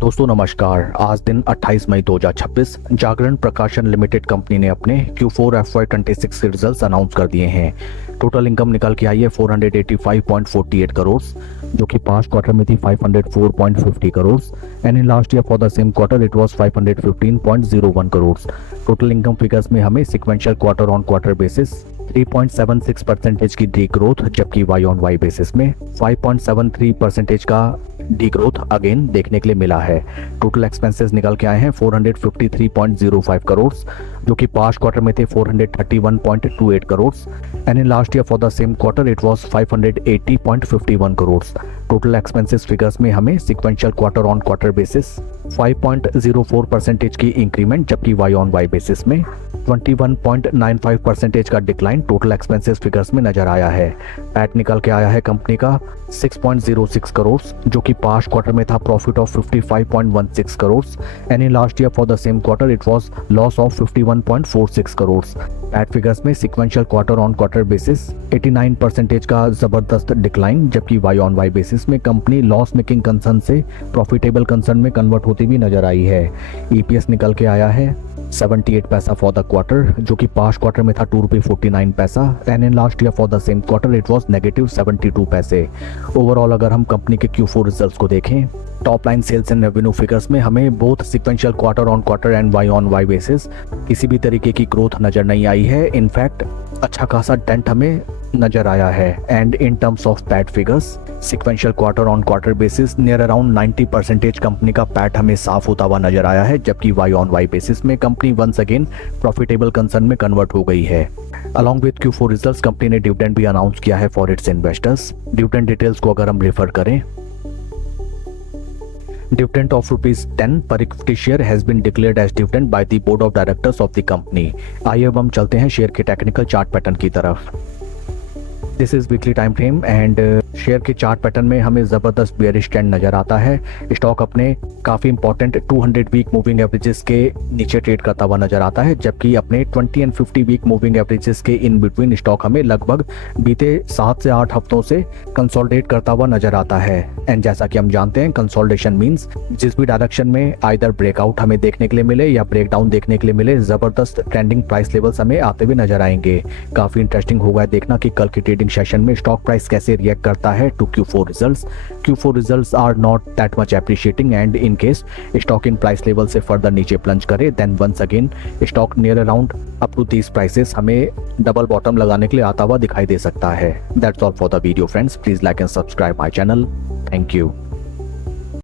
दोस्तों नमस्कार। आज दिन 28 मई 2026 जागरण प्रकाशन लिमिटेड कंपनी ने अपने Q4 FY26 के रिजल्ट्स अनाउंस कर दिए हैं। टोटल इनकम निकल के आई है 485.48 करोड़, जो कि पास्ट क्वार्टर में थी 504.50 crore and in last year for the same quarter it was 515.01 crore. Total income figures में हमें sequential quarter on quarter basis 3.76% की डी ग्रोथ, जबकि वाई ऑन वाई बेसिस में 5.73% का डी ग्रोथ अगेन देखने के लिए मिला है। टोटल एक्सपेंसेस निकल के आए हैं 453.05 करोड़, जो कि पास्ट क्वार्टर में थे 431.28 crore and in last year for the same quarter it was 580.51 crore. Total expenses figures में हमें sequential quarter on quarter basis 5.04% की इंक्रीमेंट, जबकि वाई ऑन वाई बेसिस में 21.95% का डिक्लाइन टोटल एक्सपेंसेस फिगर्स में नजर आया है। पैट निकल के आया है कंपनी का 6.06 करोड़, जो कि पास्ट क्वार्टर में था profit of 55.16 crore and in last year for the same quarter it was loss of 51.46 crore. PAT figures में sequential quarter on quarter basis 89% का जबरदस्त डिक्लाइन, जबकि वाई ऑन वाई बेसिस में कंपनी लॉस मेकिंग कंसर्न से profitable concern में convert होती भी नजर आई है। ईपीएस निकल के आया है 78 पैसा फॉर द क्वार्टर, जो कि पास्ट क्वार्टर में था ₹2.49 and in last year for the same quarter it was -72 पैसे। ओवरऑल अगर हम कंपनी के Q4 रिजल्ट्स को देखें, top line sales and revenue figures में हमें both sequential quarter on quarter and Y on Y basis किसी भी तरीके की ग्रोथ नजर नहीं आई है। इनफैक्ट अच्छा खासा डेंट हमें नजर आया है and in terms of PAT figures sequential quarter on quarter basis near around 90% company का पैट हमें साफ होता हुआ नजर आया है, जबकि वाई ऑन वाई बेसिस में company once again profitable concern में कन्वर्ट हो गई है। Along with Q4 results company ने डिविडेंड भी अनाउंस किया है for its investors. Dividend details को अगर हम रेफर करें, dividend of ₹10 per equity share has been declared as dividend by the board of directors of the company। आइए अब हम चलते हैं शेयर के टेक्निकल चार्ट पैटर्न की तरफ। This is weekly time frame and share के चार्ट पैटर्न में हमें जबरदस्त बेयरिश ट्रेंड नजर आता है। स्टॉक अपने काफी इंपॉर्टेंट 200 वीक मूविंग एवरेजेस के नीचे ट्रेड करता हुआ नजर आता है, जबकि अपने 20 एंड 50 वीक मूविंग एवरेजेस के इन बिटवीन स्टॉक हमें लगभग बीते 7 से 8 हफ्तों से कंसोलिडेट करता हुआ नजर आता है। एंड जैसा कि हम जानते हैं, कंसोलिडेशन मींस जिस भी डायरेक्शन में आइदर ब्रेकआउट हमें देखने के लिए मिले या ब्रेकडाउन देखने के लिए मिले, जबरदस्त ट्रेंडिंग प्राइस लेवल्स हमें आते हुए नजर आएंगे। काफी इंटरेस्टिंग होगा देखना कि कल की ट्रेडिंग सेशन में स्टॉक प्राइस कैसे रिएक्ट करता है to Q4 results. Q4 results are not that much appreciating and in case stock in price level से फर्दर नीचे प्लंज करे, then once again stock near around up to these prices हमें double bottom लगाने के लिए आता हुआ दिखाई दे सकता है। That's all for the video friends. Please like and subscribe my channel. Thank you.